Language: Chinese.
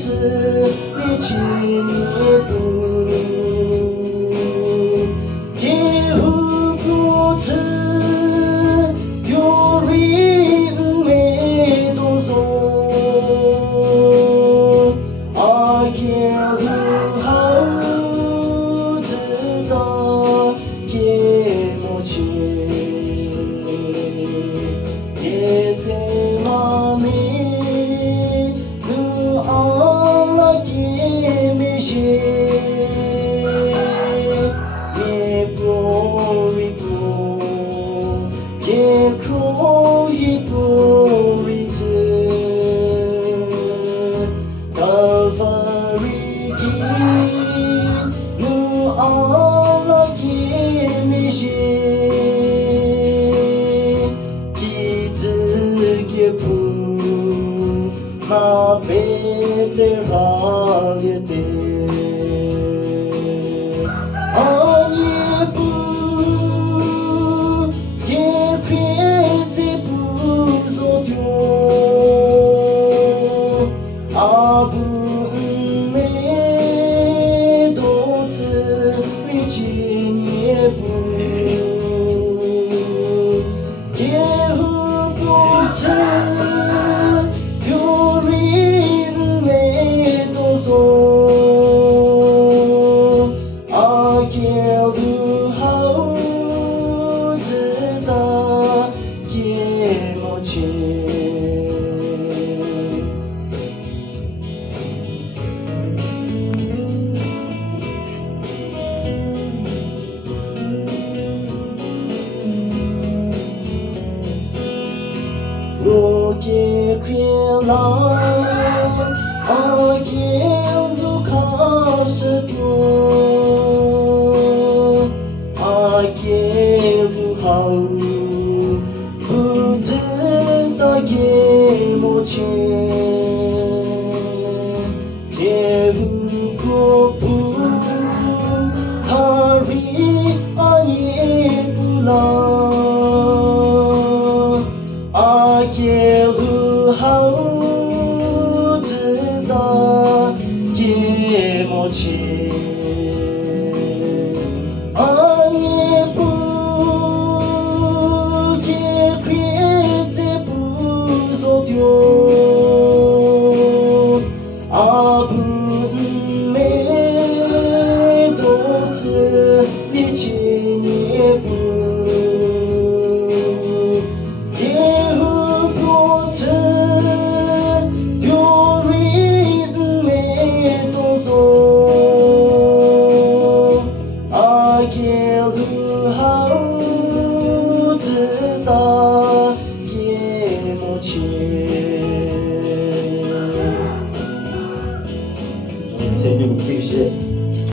子的纪念簿，天父不辞有人没多少，阿耶路好知道耶莫切，也在那里路阿拉耶没些，也不为不，也可以不为这。Calvary nu Allah yemişi gizli bu ma bete haliyete ani bu ye prete bu zodyo abu纪念簿，天父不辞有人没多少，阿耶路好知道耶莫切。若见困难，阿耶路卡是多，阿耶路好，不知道耶莫切，天父国不，他里阿耶不拉。阿耶路好知道耶莫切。